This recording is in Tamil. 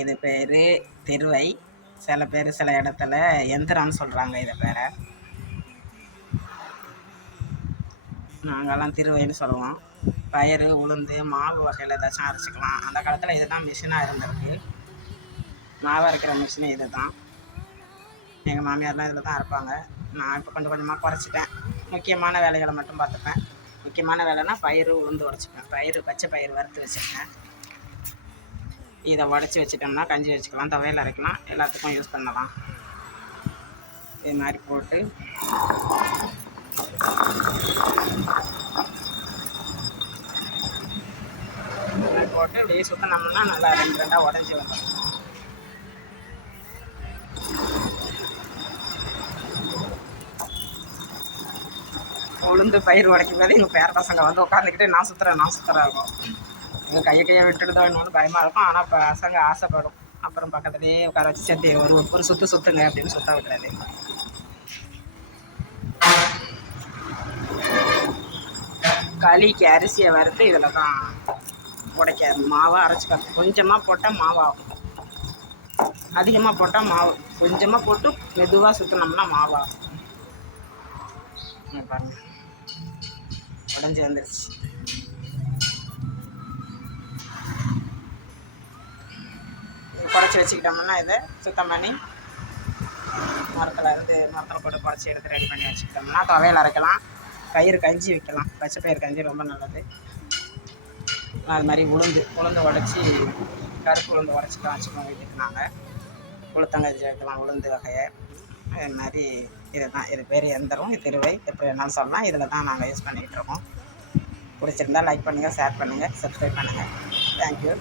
இது பேர் திருவை. சில பேர் சில இடத்துல எந்திரம்னு சொல்கிறாங்க. இதை பேரை நாங்கள்லாம் திருவைன்னு சொல்லுவோம். பயிறு, உளுந்து, மாவு வகையில் ஏதாச்சும் அரைச்சிக்கலாம். அந்த காலத்தில் இதுதான் மிஷினாக இருந்திருக்கு. மாவு அரைக்கிற மிஷினு இது தான். எங்கள் மாமியார்லாம் இதில் தான் அரைப்பாங்க. நான் இப்போ கொஞ்சம் கொஞ்சமாக குறைச்சிட்டேன். முக்கியமான வேலைகளை மட்டும் பார்த்துப்பேன். முக்கியமான வேலைன்னா பயிறு, உளுந்து உடச்சிப்பேன். பயிறு, பச்சை பயிறு வறுத்து வச்சுருக்கேன். இதை உடச்சி வச்சிட்டோம்னா கஞ்சி வச்சுக்கலாம், துவையல் அரைக்கலாம், எல்லாத்துக்கும் யூஸ் பண்ணலாம். இது மாதிரி போட்டு இப்படியே சுற்றினோம்னா நல்லா 2 உடஞ்சி வந்துடும். உளுந்து பயிர் உடைக்கும் போது எங்கள் பேர பசங்க வந்து உட்காந்துக்கிட்டு நான் சுற்றுறேன் இருக்கும். எங்கள் கையை விட்டுடுதோ இன்னொன்று பயமாக இருக்கும். ஆனால் பசங்க ஆசைப்படும். அப்புறம் பக்கத்துலேயே உட்கார வச்சு சரி ஒரு சுற்றுங்க அப்படின்னு சுற்ற விடுறது. களிக்கு அரிசியை வறுத்து இதில் தான் உடைக்காது. மாவை அரைச்சிக்கிறது. கொஞ்சமாக போட்டால் மாவாகும், அதிகமாக போட்டால் மாவு. கொஞ்சமாக போட்டு மெதுவாக சுற்றினோம்னா மாவாகும். பாருங்கள், உடஞ்சி வந்துருச்சு. குறைச்சி வச்சுக்கிட்டோம்னா இதை சுத்தம் பண்ணி மரத்தில் போட்டு குறைச்சி எடுத்து ரெடி பண்ணி வச்சுக்கிட்டோம்னா துவையல் அரைக்கலாம், பயிர் கஞ்சி வைக்கலாம். பச்சை பயிர் கஞ்சி ரொம்ப நல்லது. அது மாதிரி உளுந்து உடச்சி, கருப்பு உளுந்து உடச்சிக்கலாம் வச்சுக்கோங்க. வீட்டுக்கு நாங்கள் உளுத்தங்கஞ்சி வைக்கலாம், உளுந்து வகையை. அது மாதிரி இது பேர் எந்திரம், திருவை, எப்படி வேணாலும் சொல்லலாம். இதில் தான் நாங்கள் யூஸ் பண்ணிக்கிட்டு இருக்கோம். பிடிச்சிருந்தா லைக் பண்ணுங்கள், ஷேர் பண்ணுங்கள், சப்ஸ்கிரைப் பண்ணுங்கள். தேங்க்யூ.